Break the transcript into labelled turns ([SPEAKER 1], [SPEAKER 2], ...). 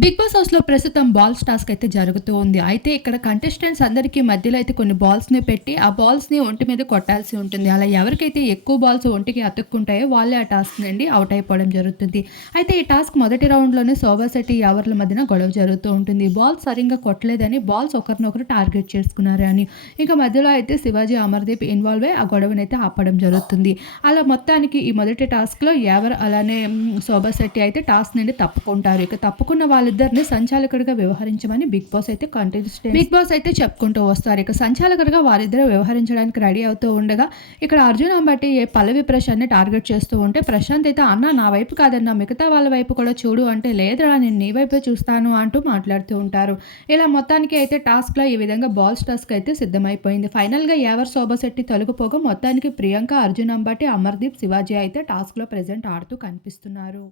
[SPEAKER 1] Big boss హౌస్లో ప్రస్తుతం balls task అయితే జరుగుతూ ఉంది. అయితే ఇక్కడ కంటెస్టెంట్స్ అందరికీ మధ్యలో అయితే కొన్ని బాల్స్ని పెట్టి ఆ బాల్స్ని ఒంటి మీద కొట్టాల్సి ఉంటుంది. అలా ఎవరికైతే ఎక్కువ బాల్స్ ఒంటికి అతుక్కుంటాయో వాళ్ళే ఆ టాస్క్ నుండి అవుట్ అయిపోవడం జరుగుతుంది. అయితే ఈ టాస్క్ మొదటి రౌండ్లోనే శోభా శెట్టి ఎవరిల మధ్యన గొడవ జరుగుతూ ఉంటుంది. బాల్స్ సరిగ్గా కొట్టలేదని బాల్స్ ఒకరినొకరు టార్గెట్ చేసుకున్నారు అని. ఇంకా మధ్యలో అయితే శివాజీ అమర్దీప్ ఇన్వాల్వ్ అయ్యి ఆ గొడవనైతే అయితే ఆపడం జరుగుతుంది. అలా మొత్తానికి ఈ మొదటి టాస్క్లో ఎవరు అలానే శోభా శెట్టి అయితే టాస్క్ నుండి తప్పుకుంటారు. ఇక తప్పుకున్న వాళ్ళు వాళ్ళిద్దరిని సంచాలకుడిగా వ్యవహరించమని బిగ్ బాస్ అయితే కంటెస్టెంట్ బిగ్ బాస్ అయితే చెప్పుకుంటూ వస్తారు. ఇక సంచాలకుడిగా వారిద్దరు వ్యవహరించడానికి రెడీ అవుతూ ఉండగా ఇక్కడ అర్జున్ అంబటి ఏ పల్లవి ప్రశాంత్ని టార్గెట్ చేస్తూ ఉంటే ప్రశాంత్ అయితే అన్న నా వైపు కాదన్నా మిగతా వాళ్ళ వైపు కూడా చూడు అంటే లేదురా నేను నీ వైపే చూస్తాను అంటూ మాట్లాడుతూ ఉంటారు. ఇలా మొత్తానికి అయితే టాస్క్లో ఈ విధంగా బాల్స్ టాస్క్ అయితే సిద్ధమైపోయింది. ఫైనల్గా ఎవరు శోభశెట్టి తొలగిపోగా మొత్తానికి ప్రియాంక అర్జున్ అంబటి అమర్దీప్ శివాజీ అయితే టాస్క్లో ప్రజెంట్ ఆడుతూ కనిపిస్తున్నారు.